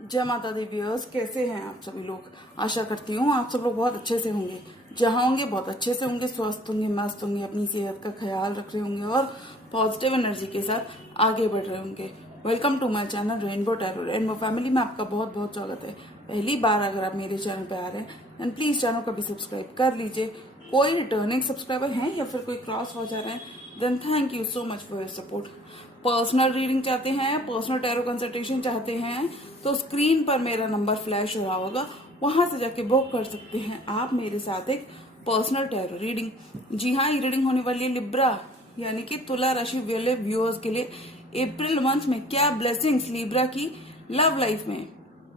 जय माता the viewers, कैसे हैं आप सभी लोग। आशा करती हूँ आप सब लोग बहुत अच्छे से होंगे। जहाँ होंगे बहुत अच्छे से होंगे, स्वस्थ होंगे, मस्त होंगे, अपनी सेहत का ख्याल रख रहे होंगे और पॉजिटिव एनर्जी के साथ आगे बढ़ रहे होंगे। Welcome to my channel rainbow tarot. Rainbow family में आपका बहुत बहुत स्वागत है। पहली बार अगर आप मेरे चैनल पे आ रहे हैं देन प्लीज चैनल को भी सब्सक्राइब कर लीजिए। कोई रिटर्निंग सब्सक्राइबर हैं या फिर कोई क्रॉस वॉच आ रहे हैं then thank you so much for your support. Personal reading चाहते हैं, पर्सनल टैरो कंसल्टेशन चाहते हैं तो स्क्रीन पर मेरा नंबर फ्लैश हो रहा होगा, वहां से जाके बुक कर सकते हैं आप मेरे साथ एक पर्सनल टैरो रीडिंग। जी हाँ, ये रीडिंग होने वाली है लिब्रा यानी कि तुला राशि वाले व्यूअर्स के लिए। अप्रैल मंथ में क्या ब्लेसिंग्स लिब्रा की लव लाइफ में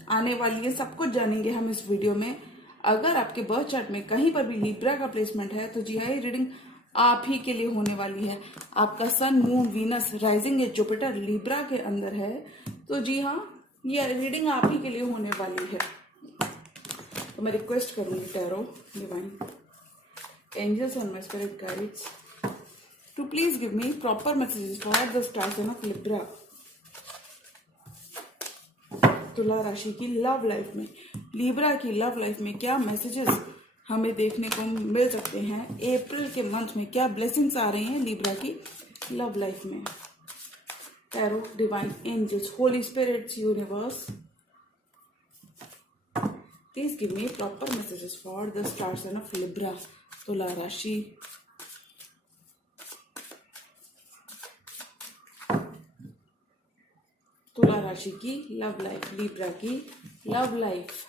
आने वाली है, सब कुछ जानेंगे हम इस वीडियो में। अगर आपके बर्थ चार्ट में कहीं पर भी लिब्रा का प्लेसमेंट है तो जी हाँ, ये रीडिंग आप ही के लिए होने वाली है। आपका सन, मून, वीनस, राइजिंग या जुपिटर लिब्रा के अंदर है तो जी हाँ, ये रीडिंग आप ही के लिए होने वाली है। तो मैं रिक्वेस्ट करूंगी tarot divine angels and my spirit guides to please give me proper messages for the star sign of Libra. तुला राशि की लव लाइफ में, लिब्रा की लव लाइफ में क्या मैसेजेस हमें देखने को मिल सकते हैं। अप्रैल के मंथ में क्या ब्लेसिंग्स आ रही हैं लिब्रा की लव लाइफ में। Tarot divine angels, holy spirits, universe, please give me proper messages for the star sign of Libra, तुला राशि। तुला राशि की लव लाइफ, लिब्रा की love life.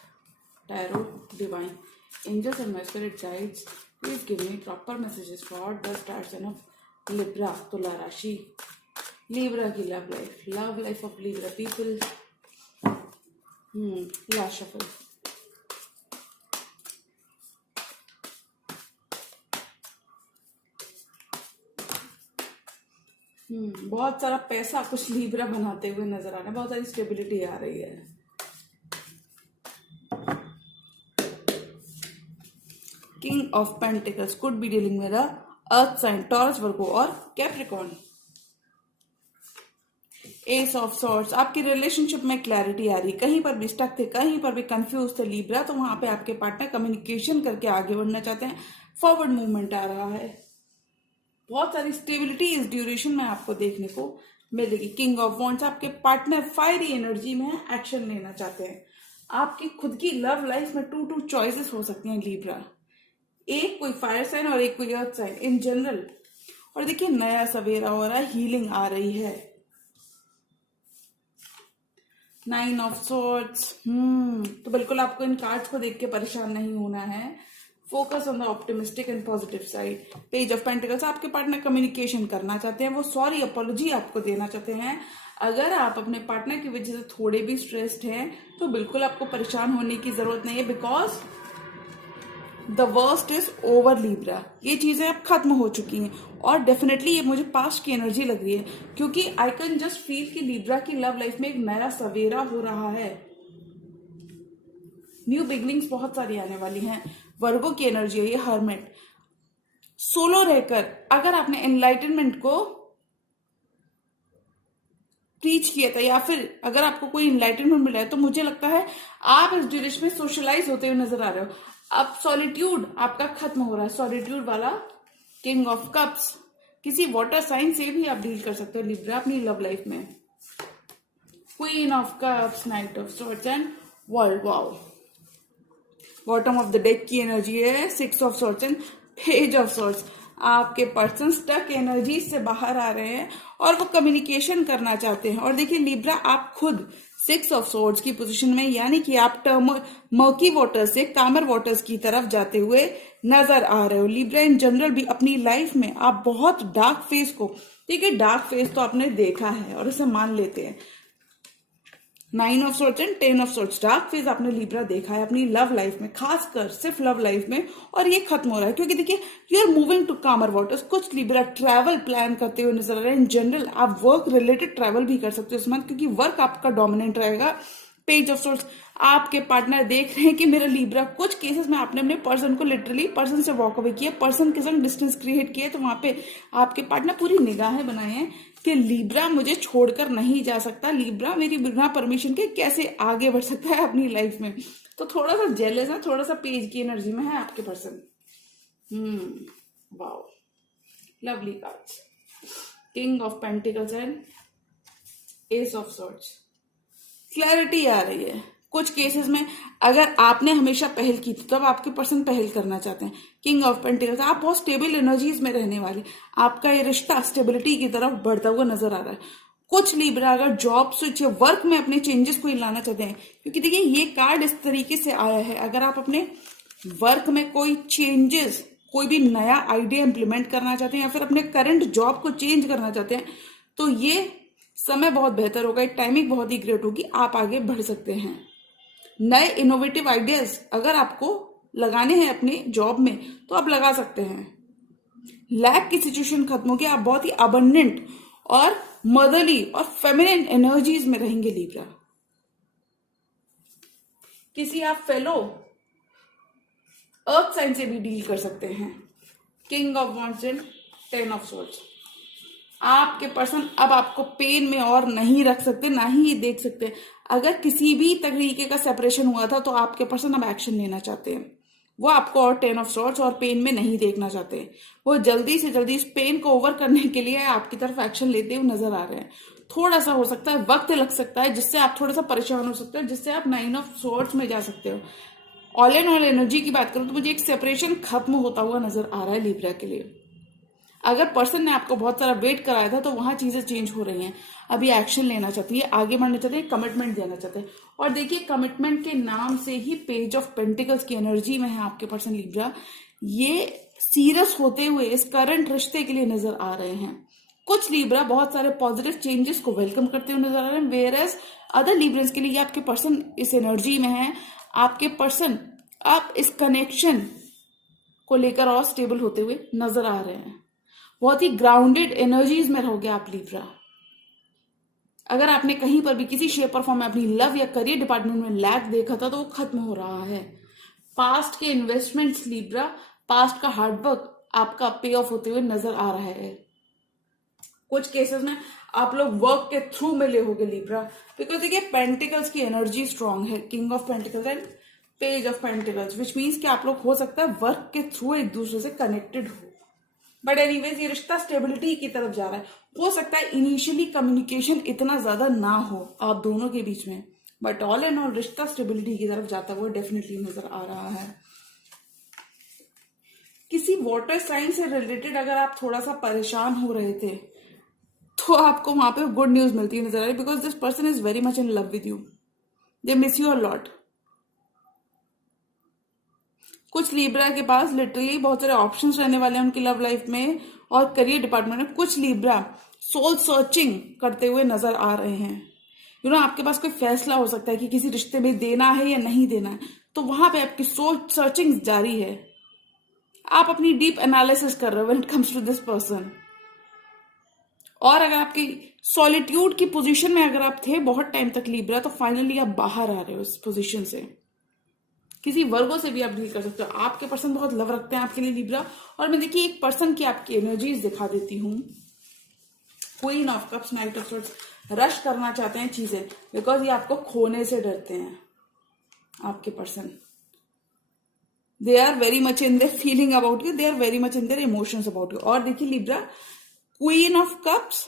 Tarot divine angels and my spirit guides, please give me proper messages for the star sign of Libra, तुला राशि, Libra की love life of Libra people। last shuffle। बहुत सारा पैसा कुछ Libra बनाते हुए नजर आ रहा है, बहुत सारी स्टेबिलिटी आ रही है। King of pentacles could be dealing with earth sign, Taurus, Virgo और कैप्रिकॉर्न। एस ऑफ सॉर्ड्स, आपकी रिलेशनशिप में क्लैरिटी आ रही। कहीं पर भी स्टक थे, कहीं पर भी कंफ्यूज थे लिब्रा, तो वहां पे आपके पार्टनर कम्युनिकेशन करके आगे बढ़ना चाहते हैं। फॉरवर्ड मूवमेंट आ रहा है। बहुत सारी स्टेबिलिटी इस ड्यूरेशन में आपको देखने को मिलेगी। किंग ऑफ वॉन्ड्स, आपके पार्टनर फायरी एनर्जी में एक्शन लेना चाहते हैं। आपकी खुद की लव लाइफ में टू चॉइसेस हो सकती हैं लिब्रा, एक कोई फायर साइन और एक कोई अर्थ साइन इन जनरल। और देखिए नया सवेरा हो रहा है, हीलिंग आ रही है। 9 ऑफ सॉर्ड्स, तो बिल्कुल आपको इन कार्ड्स को देख के परेशान नहीं होना है। Focus on the optimistic and positive side. Page of pentacles, आपके पार्टनर कम्युनिकेशन करना चाहते हैं, वो सॉरी अपॉलॉजी आपको देना चाहते हैं। अगर आप अपने पार्टनर की वजह से थोड़े भी स्ट्रेस्ड हैं तो बिल्कुल आपको परेशान होने की जरूरत नहीं है, because the worst is over Libra. ये चीजें अब खत्म हो चुकी हैं और डेफिनेटली ये मुझे पास्ट की एनर्जी लग रही है, क्योंकि आई कैन जस्ट फील कि लिब्रा की लव लाइफ में एक नया सवेरा हो रहा है। न्यू बिगनिंग्स बहुत सारी आने वाली हैं। वर्गो की एनर्जी है ये हर्मिट। सोलो रहकर अगर आपने एनलाइटनमेंट को प्रीच किया था या फिर अगर आपको कोई एनलाइटनमेंट मिला है तो मुझे लगता है आप इस ड्यूरेशन में सोशलाइज होते हुए नजर आ रहे हो। अब सॉलिट्यूड आपका खत्म हो रहा है। सॉलिट्यूड वाला किंग ऑफ कप्स, किसी वाटर साइन से भी आप डील कर सकते हो लिब्रा अपनी लव लाइफ में। Queen of cups, night of swords and world. Wow, bottom of the deck की एनर्जी है 6 of swords and page of swords. आपके पर्सन स्टक एनर्जी से बाहर आ रहे हैं और वो कम्युनिकेशन करना चाहते हैं। और देखिए लिब्रा, आप खुद 6 ऑफ सॉर्ड्स की पोजीशन में, यानी कि आप मर्की वाटर से कामर वाटर्स की तरफ जाते हुए नजर आ रहे हो। लिब्रा इन जनरल भी अपनी लाइफ में आप बहुत डार्क फेज को, ठीक है, डार्क फेज तो आपने देखा है और इसे मान लेते हैं। 9 of swords and 10 of swords, dark phase आपने लिब्रा देखा है अपनी लव लाइफ में, खासकर सिर्फ लव लाइफ में, और ये खत्म हो रहा है क्योंकि देखिए यू आर मूविंग टू कामर वाटर्स। कुछ लिब्रा ट्रैवल प्लान करते हुए नजर आ रहे हैं। इन जनरल आप वर्क रिलेटेड ट्रैवल भी कर सकते हो इस मंथ, क्योंकि वर्क आपका डोमिनेंट रहेगा। पेज ऑफ सॉर्ड्स, आपके पार्टनर देख रहे हैं कि मेरा लिब्रा, कुछ केसेस में आपने अपने पर्सन को लिटरली पर्सन से वॉक अवे किया, पर्सन के संग डिस्टेंस क्रिएट किया, तो वहां पे आपके पार्टनर पूरी निगाहें बनाए हैं कि लीब्रा मुझे छोड़कर नहीं जा सकता, लीब्रा मेरी बिना परमिशन के कैसे आगे बढ़ सकता है अपनी लाइफ में। तो थोड़ा सा जेलस है, थोड़ा सा पेज की एनर्जी में है आपके person. Wow, lovely cards, king of pentacles and ace of swords. Clarity आ रही है। कुछ केसेस में अगर आपने हमेशा पहल की थी तो अब आपके पर्सन पहल करना चाहते हैं। किंग ऑफ पेंटिकल्स, आप बहुत स्टेबल एनर्जीज में रहने वाली, आपका ये रिश्ता स्टेबिलिटी की तरफ बढ़ता हुआ नजर आ रहा है। कुछ लीब्रा अगर जॉब स्विच या वर्क में अपने चेंजेस को लाना चाहते हैं, क्योंकि देखिए ये कार्ड इस तरीके से आया है, अगर आप अपने वर्क में कोई चेंजेस, कोई भी नया आइडिया इंप्लीमेंट करना चाहते हैं या फिर अपने करंट जॉब को चेंज करना चाहते हैं, तो ये समय बहुत बेहतर होगा, टाइमिंग बहुत ही ग्रेट होगी, आप आगे बढ़ सकते हैं। नए इनोवेटिव आइडियाज अगर आपको लगाने हैं अपने जॉब में तो आप लगा सकते हैं। लैक की सिचुएशन खत्म होगी, आप बहुत ही अबंडेंट और मदरली और फेमिनिन एनर्जीज में रहेंगे लीब्रा। किसी आप फेलो अर्थ साइन से भी डील कर सकते हैं। King of wands and 10 of swords. आपके पर्सन अब आपको पेन में और नहीं रख सकते, ना ही ये देख सकते। अगर किसी भी तरीके का सेपरेशन हुआ था तो आपके पर्सन अब एक्शन लेना चाहते हैं। वो आपको और 10 ऑफ सॉर्ड्स और पेन में नहीं देखना चाहते। वो जल्दी से जल्दी इस पेन को ओवर करने के लिए आपकी तरफ एक्शन लेते हुए नजर आ रहे हैं। थोड़ा सा हो सकता है वक्त लग सकता है, जिससे आप थोड़ा सा परेशान हो सकते हो, जिससे आप 9 ऑफ सॉर्ड्स में जा सकते हो। ऑल एंड ऑल एनर्जी की बात करूं तो मुझे एक सेपरेशन खत्म होता हुआ नजर आ रहा है लीब्रा के लिए। अगर पर्सन ने आपको बहुत सारा वेट कराया था तो वहां चीजें चेंज हो रही हैं, अभी एक्शन लेना चाहती है, आगे बढ़ना चाहते हैं, कमिटमेंट देना चाहते हैं। और देखिए कमिटमेंट के नाम से ही पेज ऑफ पेंटिकल्स की एनर्जी में है आपके पर्सन लीब्रा। ये सीरियस होते हुए इस करंट रिश्ते के लिए नजर आ रहे हैं। कुछ लीब्रा बहुत सारे पॉजिटिव चेंजेस को वेलकम करते हुए नजर आ रहे हैं, वेयर एज अदर लीब्रस के लिए आपके पर्सन इस एनर्जी में है। आपके पर्सन आप इस कनेक्शन को लेकर और स्टेबल होते हुए नजर आ रहे हैं। बहुत ही ग्राउंडेड एनर्जीज में रहोगे आप लीब्रा। अगर आपने कहीं पर भी किसी शेप और फॉर्म में अपनी लव या करियर डिपार्टमेंट में लैक देखा था तो वो खत्म हो रहा है। पास्ट के इन्वेस्टमेंट्स लीब्रा, पास्ट का हार्डवर्क आपका पे ऑफ होते हुए नजर आ रहा है। कुछ केसेस में आप लोग वर्क के थ्रू मिले होगे लीब्रा, बिकॉज देखिए पेंटिकल्स की एनर्जी स्ट्रांग है, king of pentacles and page of pentacles, which means कि आप लोग हो सकता है वर्क के थ्रू एक दूसरे से कनेक्टेड हो। बट एनीवेज ये रिश्ता स्टेबिलिटी की तरफ जा रहा है। हो सकता है इनिशियली कम्युनिकेशन इतना ज्यादा ना हो आप दोनों के बीच में, बट ऑल एंड ऑल रिश्ता स्टेबिलिटी की तरफ जाता हुआ डेफिनेटली नजर आ रहा है। किसी वाटर साइन से रिलेटेड अगर आप थोड़ा सा परेशान हो रहे थे तो आपको वहां पे गुड न्यूज मिलती है नजर आ रही, because this person is very much in love with you, they miss you a lot. कुछ लीब्रा के पास लिटरली बहुत सारे ऑप्शंस रहने वाले हैं उनकी लव लाइफ में और करियर डिपार्टमेंट में। कुछ लीब्रा सोल सर्चिंग करते हुए नजर आ रहे हैं। आपके पास कोई फैसला हो सकता है कि किसी रिश्ते में देना है या नहीं देना है, तो वहां पे आपकी सोल सर्चिंग जारी है। आप अपनी डीप एनालिसिस कर रहे हो when it comes to this person. और अगर आपकी सॉलिट्यूड की पोजीशन में अगर आप थे बहुत टाइम तक लीब्रा, तो फाइनली आप बाहर आ रहे हो इस पोजीशन से। किसी वर्गों से भी आप डील कर सकते हो। आपके पर्सन बहुत लव रखते हैं आपके लिए लीब्रा। और मैं देखिए एक पर्सन की आपकी एनर्जीज दिखा देती हूँ। Queen of cups, night of swords, rush करना चाहते हैं चीजें, बिकॉज ये आपको खोने से डरते हैं। आपके person they are very much in their feeling about you, they are very much in their emotions about you. और देखिए Libra, queen of cups,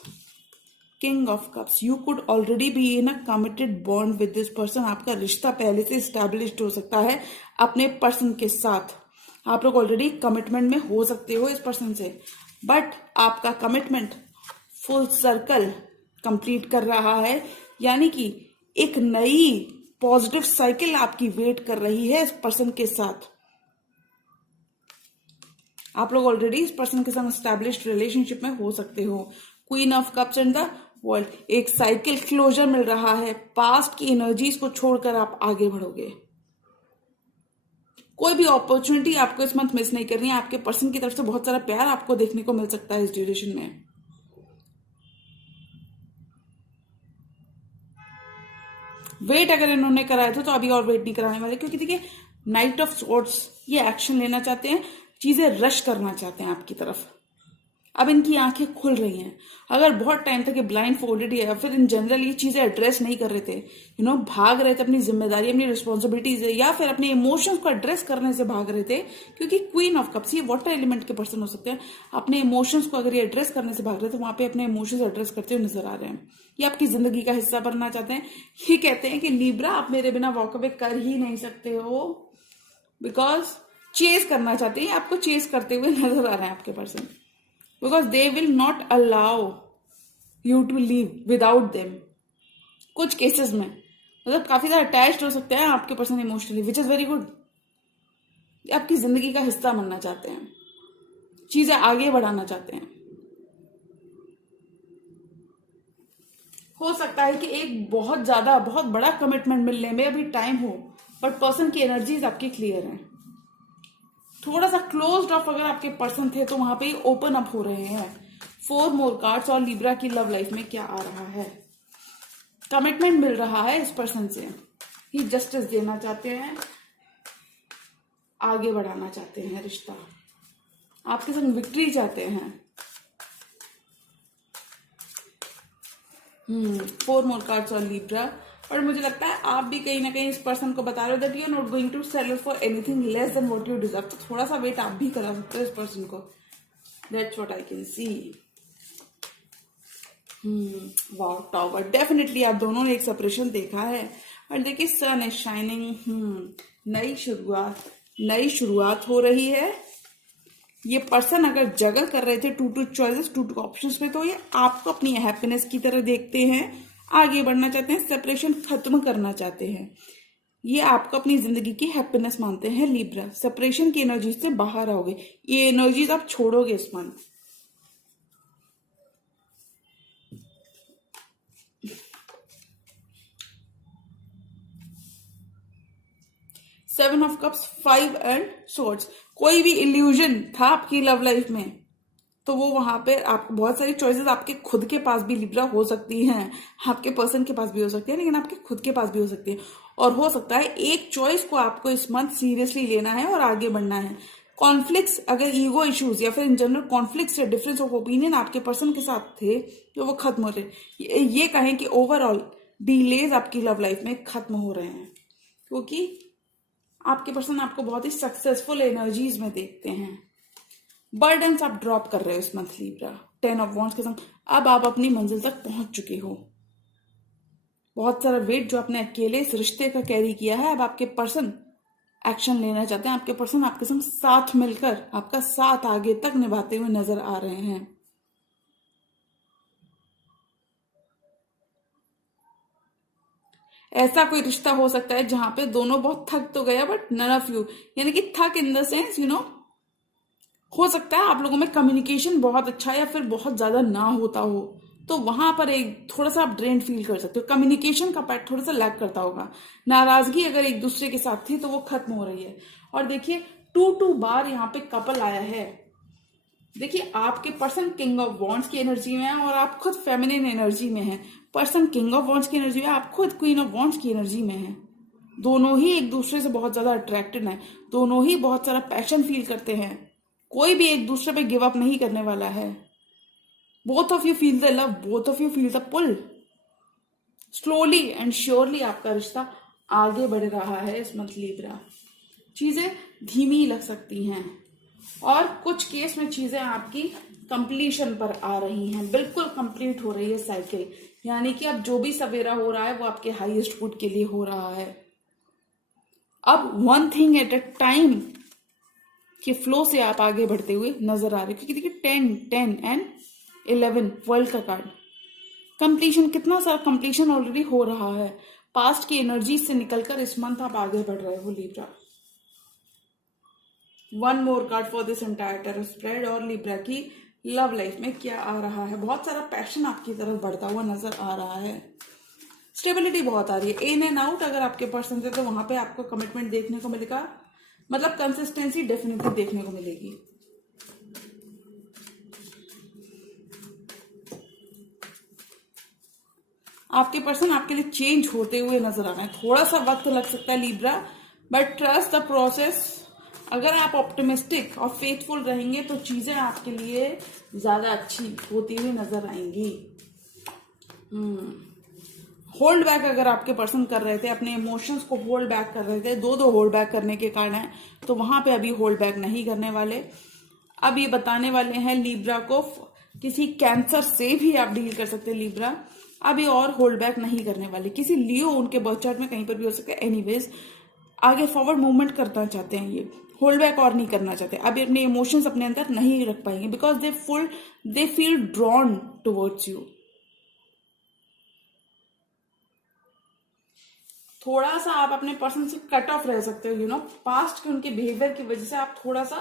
king of cups, you could already be in a committed bond with this person. आपका रिश्ता पहले से established हो सकता है अपने पर्सन के साथ। आप लोग ऑलरेडी कमिटमेंट में हो सकते हो इस पर्सन से, बट आपका कमिटमेंट फुल सर्कल कंप्लीट कर रहा है, यानी कि एक नई पॉजिटिव साइकिल आपकी वेट कर रही है इस पर्सन के साथ। आप लोग ऑलरेडी इस पर्सन के साथ एस्टैब्लिश्ड रिलेशनशिप में हो सकते हो। Queen of cups and the world, एक साइकिल क्लोजर मिल रहा है। पास्ट की एनर्जीज को छोड़कर आप आगे बढ़ोगे। कोई भी अपॉर्चुनिटी आपको इस मंथ मिस नहीं करनी है। आपके पर्सन की तरफ से बहुत सारा प्यार आपको देखने को मिल सकता है इस ड्यूरेशन में। वेट अगर इन्होंने कराया था तो अभी और वेट नहीं कराने वाले, क्योंकि देखिए नाइट ऑफ सॉर्ड्स ये एक्शन लेना चाहते हैं, चीजें रश करना चाहते हैं आपकी तरफ। अब इनकी आंखें खुल रही हैं। अगर बहुत टाइम तक ये ब्लाइंड फोल्डेड या फिर इन जनरल ये चीजें एड्रेस नहीं कर रहे थे, भाग रहे थे अपनी जिम्मेदारी, अपनी रिस्पॉन्सिबिलिटीज या फिर अपने इमोशंस को एड्रेस करने से भाग रहे थे, क्योंकि क्वीन ऑफ कप्स ये वाटर एलिमेंट के पर्सन हो सकते हैं। अपने इमोशंस को अगर ये एड्रेस करने से भाग रहे थे, वहां पे अपने इमोशंस एड्रेस करते हुए नजर आ रहे हैं। ये आपकी जिंदगी का हिस्सा बनना चाहते हैं। ये कहते हैं कि लिब्रा आप मेरे बिना वॉक अवे कर ही नहीं सकते हो, बिकॉज चेस करना चाहते हैं, आपको चेस करते हुए नजर आ रहे हैं आपके person, because they will not allow you to leave without them. कुछ केसेस में मतलब काफी ज्यादा अटैच्ड हो सकते हैं आपके person emotionally, which is very good. आपकी जिंदगी का हिस्सा बनना चाहते हैं, चीजें आगे बढ़ाना चाहते हैं। हो सकता है कि एक बहुत बड़ा कमिटमेंट मिलने में अभी टाइम हो, बट पर्सन की एनर्जीज आपकी क्लियर है। थोड़ा सा क्लोज्ड ऑफ अगर आपके पर्सन थे तो वहां पे ओपन अप हो रहे हैं। 4 मोर कार्ड्स और लिब्रा की लव लाइफ में क्या आ रहा है? कमिटमेंट मिल रहा है इस पर्सन से, ये जस्टिस देना चाहते हैं, आगे बढ़ाना चाहते हैं रिश्ता, आपके संग विक्ट्री चाहते हैं। 4 मोर कार्ड्स और लिब्रा। और मुझे लगता है आप भी कहीं ना कहीं इस पर्सन को बता रहे हो that you are not going to settle for anything less than what you deserve. तो थोड़ा सा वेट आप भी करा सकते हो इस पर्सन को। That's what I can see. Wow, tower. Definitely आप दोनों ने एक सेपरेशन देखा है। और देखिए सन इज शाइनिंग। नई शुरुआत हो रही है। ये पर्सन अगर जगल कर रहे थे टू चॉइसेस, टू ऑप्शंस में, तो ये आपको अपनी हैप्पीनेस की तरह देखते हैं, आगे बढ़ना चाहते हैं, सेपरेशन खत्म करना चाहते हैं। ये आपको अपनी जिंदगी की हैप्पीनेस मानते हैं लिब्रा। सेपरेशन की एनर्जी से बाहर आओगे, ये एनर्जीज आप छोड़ोगे इस month. Seven of cups, 5 and swords. कोई भी इल्यूजन था आपकी लव लाइफ में तो वो वहां पे आपको बहुत सारी चॉइसेस आपके खुद के पास भी लिब्रा हो सकती हैं, आपके पर्सन के पास भी हो सकती है, लेकिन आपके खुद के पास भी हो सकती है। और हो सकता है एक चॉइस को आपको इस मंथ सीरियसली लेना है और आगे बढ़ना है। कॉन्फ्लिक्ट्स, अगर ईगो इश्यूज या फिर इन जनरल कॉन्फ्लिक्ट्स या डिफरेंस ऑफ ओपिनियन आपके पर्सन के साथ थे तो वो खत्म हो रहे। ये कहें कि ओवरऑल डिलेज आपकी लव लाइफ में खत्म हो रहे हैं, क्योंकि आपके पर्सन आपको बहुत ही सक्सेसफुल एनर्जीज में देखते हैं। बर्डन्स आप ड्रॉप कर रहे हो इस मंथ लिब्रा। 10 ऑफ वॉन्ड्स के साथ अब आप अपनी मंजिल तक पहुंच चुके हो। बहुत सारा वेट जो आपने अकेले इस रिश्ते का कैरी किया है, अब आपके पर्सन एक्शन लेना चाहते हैं। आपके पर्सन आपके संग साथ मिलकर आपका साथ आगे तक निभाते हुए नजर आ रहे हैं। ऐसा कोई रिश्ता हो सकता है जहां पे दोनों बहुत थक तो गया, बट नन ऑफ यू, यानी कि थक इन द सेंस हो सकता है आप लोगों में कम्युनिकेशन बहुत अच्छा या फिर बहुत ज्यादा ना होता हो, तो वहां पर एक थोड़ा सा आप ड्रेन फील कर सकते हो। कम्युनिकेशन का पार्ट थोड़ा सा लैक करता होगा। नाराजगी अगर एक दूसरे के साथ थी तो वो खत्म हो रही है। और देखिए 2 बार यहाँ पे कपल आया है। देखिए आपके पर्सन किंग ऑफ वॉन्ड्स की एनर्जी में है और आप खुद फेमिनिन एनर्जी में है। पर्सन किंग ऑफ वॉन्ड्स की एनर्जी में, आप खुद क्वीन ऑफ वॉन्ड्स की एनर्जी में है। दोनों ही एक दूसरे से बहुत ज्यादा अट्रैक्टेड है, दोनों ही बहुत सारा पैशन फील करते हैं। कोई भी एक दूसरे पे गिव अप नहीं करने वाला है। Both of you feel the love, both of you feel the pull. Slowly and surely आपका रिश्ता आगे बढ़ रहा है इस मंथ लिब्रा। चीजें धीमी लग सकती हैं और कुछ केस में चीजें आपकी कंप्लीशन पर आ रही हैं, बिल्कुल कंप्लीट हो रही है साइकिल। यानी कि अब जो भी सवेरा हो रहा है वो आपके हाईएस्ट गुड के लिए हो रहा है। अब one thing at a time के फ्लो से आप आगे बढ़ते हुए नजर आ रहे हैं, क्योंकि देखिए 10 एंड 11 वर्ल्ड का कार्ड। कंप्लीशन, कितना सारा कंप्लीशन ऑलरेडी हो रहा है। पास्ट की एनर्जी से निकलकर इस मंथ आप आगे बढ़ रहे हो Libra. 1 more card for this entire tarot spread. और लिब्रा की लव लाइफ में क्या आ रहा है? बहुत सारा पैशन आपकी तरफ बढ़ता हुआ नजर आ रहा है। स्टेबिलिटी बहुत आ रही है। इन एंड आउट अगर आपके पर्सन से, तो वहां पे आपको कमिटमेंट देखने को मिलेगा, मतलब कंसिस्टेंसी डेफिनेटली देखने को मिलेगी। आपके पर्सन आपके लिए चेंज होते हुए नजर आ रहे हैं। थोड़ा सा वक्त लग सकता है Libra, but trust the process. अगर आप ऑप्टिमिस्टिक और फेथफुल रहेंगे तो चीजें आपके लिए ज्यादा अच्छी होती हुई नजर आएंगी। होल्ड बैक अगर आपके पर्सन कर रहे थे, अपने इमोशंस को होल्ड बैक कर रहे थे, दो होल्ड बैक करने के कारण है, तो वहां पे अभी होल्ड बैक नहीं करने वाले। अब ये बताने वाले हैं लिब्रा को, किसी कैंसर से भी आप डील कर सकते हैं लिब्रा। अभी और होल्ड बैक नहीं करने वाले। किसी लियो उनके बर्थ चार्ट में कहीं पर भी हो सकता है। एनीवेज आगे फॉरवर्ड मूवमेंट करना चाहते हैं, ये होल्ड बैक और नहीं करना चाहते। अभी अपने इमोशंस अपने अंदर नहीं रख पाएंगे because they feel drawn towards you. थोड़ा सा आप अपने पर्सन से कट ऑफ रह सकते हो, पास्ट के उनके बिहेवियर की वजह से आप थोड़ा सा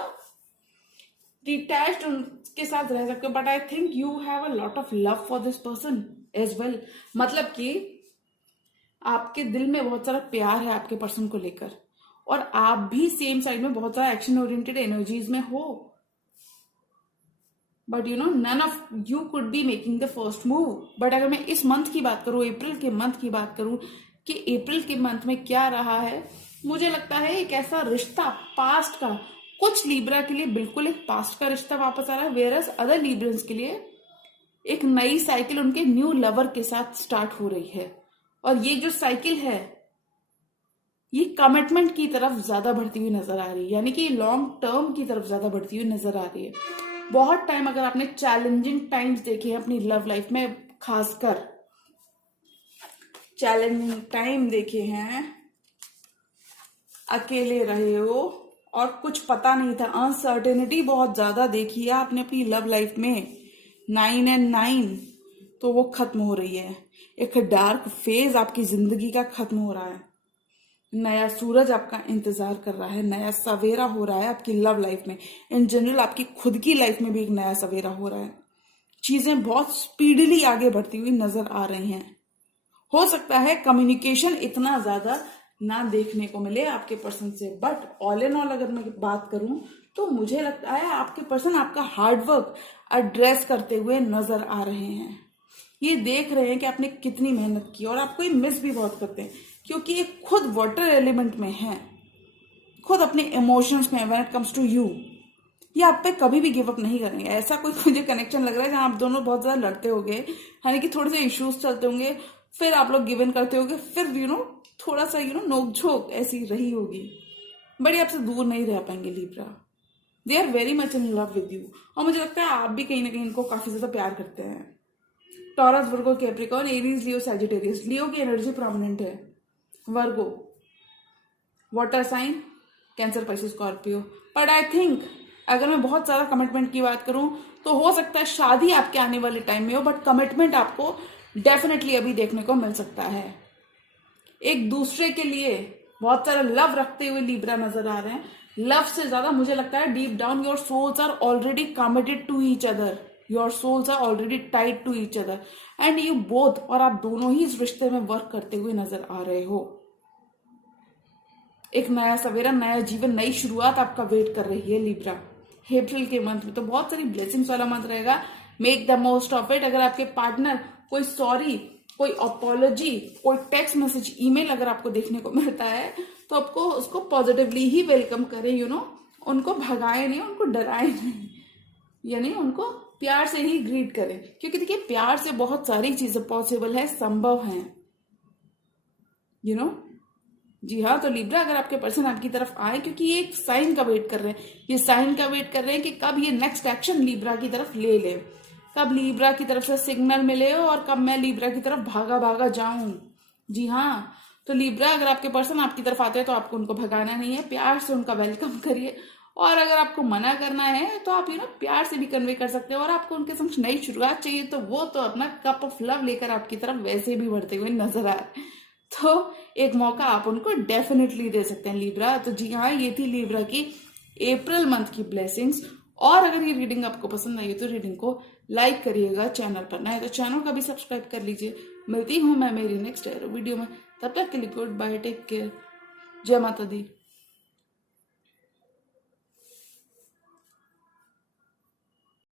डिटैच्ड उनके साथ रह सकते हो। But I think you have a lot of love for this person as well. मतलब कि आपके दिल में बहुत सारा प्यार है आपके पर्सन को लेकर, और आप भी सेम साइड में बहुत सारा एक्शन ओरिएंटेड एनर्जीज में हो। But none of you could be making the first move. But अगर मैं इस मंथ की बात करूं, अप्रैल के मंथ की बात करूं कि अप्रैल के मंथ में क्या रहा है, मुझे लगता है एक ऐसा रिश्ता पास्ट का, कुछ लिब्रा के लिए बिल्कुल एक पास्ट का रिश्ता वापस आ रहा है, वेयरएज अदर लिब्रंस के लिए एक नई साइकिल उनके न्यू लवर के साथ स्टार्ट हो रही है। और ये जो साइकिल है ये कमिटमेंट की तरफ ज्यादा बढ़ती हुई नजर आ रही है, यानी कि लॉन्ग टर्म की तरफ ज्यादा बढ़ती हुई नजर आ रही है। बहुत टाइम अगर आपने चैलेंजिंग टाइम्स देखे हैं अपनी लव लाइफ में, खासकर चैलेंजिंग टाइम देखे हैं, अकेले रहे हो और कुछ पता नहीं था, अनसर्टेनिटी बहुत ज्यादा देखी है आपने अपनी लव लाइफ में, 9 और 9 तो वो खत्म हो रही है। एक डार्क फेज आपकी जिंदगी का खत्म हो रहा है, नया सूरज आपका इंतजार कर रहा है, नया सवेरा हो रहा है आपकी लव लाइफ में। इन जनरल आपकी खुद की लाइफ में भी एक नया सवेरा हो रहा है। चीजें बहुत स्पीडली आगे बढ़ती हुई नजर आ रही हैं। हो सकता है कम्युनिकेशन इतना ज्यादा ना देखने को मिले आपके पर्सन से, बट ऑल इन ऑल अगर मैं बात करूं तो मुझे लगता है आपके पर्सन आपका हार्डवर्क एड्रेस करते हुए नजर आ रहे हैं। ये देख रहे हैं कि आपने कितनी मेहनत की, और आपको ये मिस भी बहुत करते हैं क्योंकि ये खुद वाटर एलिमेंट में है, खुद अपने इमोशंस में, when it comes to you ये आप पे कभी भी गिव अप नहीं करेंगे। ऐसा कोई मुझे कनेक्शन लग रहा है जहां आप दोनों बहुत ज्यादा लड़ते होंगे, हालांकि थोड़े से इश्यूज चलते होंगे, फिर आप लोग गिव इन करते होंगे, फिर थोड़ा सा नोकझोंक ऐसी रही होगी, बट ये आपसे दूर नहीं रह पाएंगे Libra. They are very much in love with you, और मुझे लगता है आप भी कहीं ना कहीं इनको काफी ज्यादा प्यार करते हैं। Taurus, Virgo, Capricorn, Aries, Leo, Sagittarius. Leo की एनर्जी प्रोमिनेंट है, Virgo water sign, Cancer, Pisces, Scorpio. But I think अगर मैं बहुत सारा कमिटमेंट की बात करूं तो हो सकता है शादी आपके आने वाले टाइम में हो, बट कमिटमेंट आपको डेफिनेटली अभी देखने को मिल सकता है। एक दूसरे के लिए बहुत सारा लव रखते हुए लिब्रा नजर आ रहे हैं। लव से ज्यादा मुझे लगता है deep down your souls are already committed to each other, your souls are already tied to each other, and you both, और आप दोनों ही इस रिश्ते में वर्क करते हुए नजर आ रहे हो। एक नया सवेरा, नया जीवन, नई शुरुआत आपका वेट कर रही है लिब्रा। अप्रैल के मंथ में तो बहुत सारी ब्लेसिंग्स वाला मंथ रहेगा, make the most of it. अगर आपके पार्टनर कोई सॉरी, कोई अपॉलॉजी, कोई टेक्स्ट मैसेज, ईमेल अगर आपको देखने को मिलता है तो आपको उसको पॉजिटिवली ही वेलकम करें, उनको भगाए नहीं, उनको डराए नहीं, यानी उनको प्यार से ही ग्रीट करें, क्योंकि देखिए प्यार से बहुत सारी चीजें पॉसिबल है, संभव है, जी हाँ। तो लिब्रा अगर आपके पर्सन आपकी तरफ आए, क्योंकि ये एक साइन का वेट कर रहे हैं, ये साइन का वेट कर रहे हैं कि कब ये नेक्स्ट एक्शन लिब्रा की तरफ ले ले, कब लिब्रा की तरफ से सिग्नल मिले और कब मैं लिब्रा की तरफ भागा भागा जाऊं। जी हाँ, तो लिब्रा अगर आपके पर्सन आपकी तरफ आते हैं तो आपको उनको भगाना नहीं है, प्यार से उनका वेलकम करिए, और अगर आपको मना करना है तो आप प्यार से भी कन्वे कर सकते हो, और आपको उनके समक्ष नई शुरुआत चाहिए तो वो तो अपना कप ऑफ लव लेकर आपकी तरफ वैसे भी बढ़ते हुए नजर आ रहे हैं, तो एक मौका आप उनको डेफिनेटली दे सकते हैं लिब्रा। तो जी हाँ, ये थी लिब्रा की अप्रैल मंथ की ब्लेसिंग्स। और अगर ये रीडिंग आपको पसंद आई तो रीडिंग को लाइक करिएगा, चैनल पर नए तो चैनल का भी सब्सक्राइब कर लीजिए। मिलती हूँ मैं मेरी नेक्स्ट वीडियो में, तब तक के लिए गुड बाय, टेक केयर, जय माता दी।